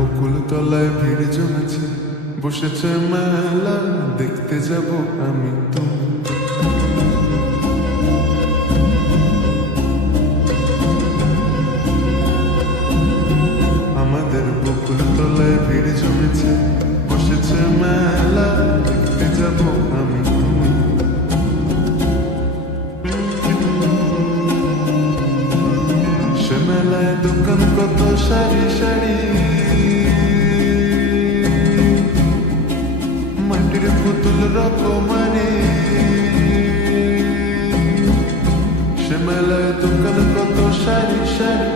বকুল তলায় ভিড় জমেছে, বসেছে মেলা, দেখতে যাব আমি তুমি। আমাদের বকুল তলায় ভিড় জমেছে, বসেছে মেলা, দেখতে যাব আমি তুমি। সে মেলায় দোকান কত সারি সারি, মাটির পুতুল রকমারি। সে মেলায় দোকান কত সারি সারি,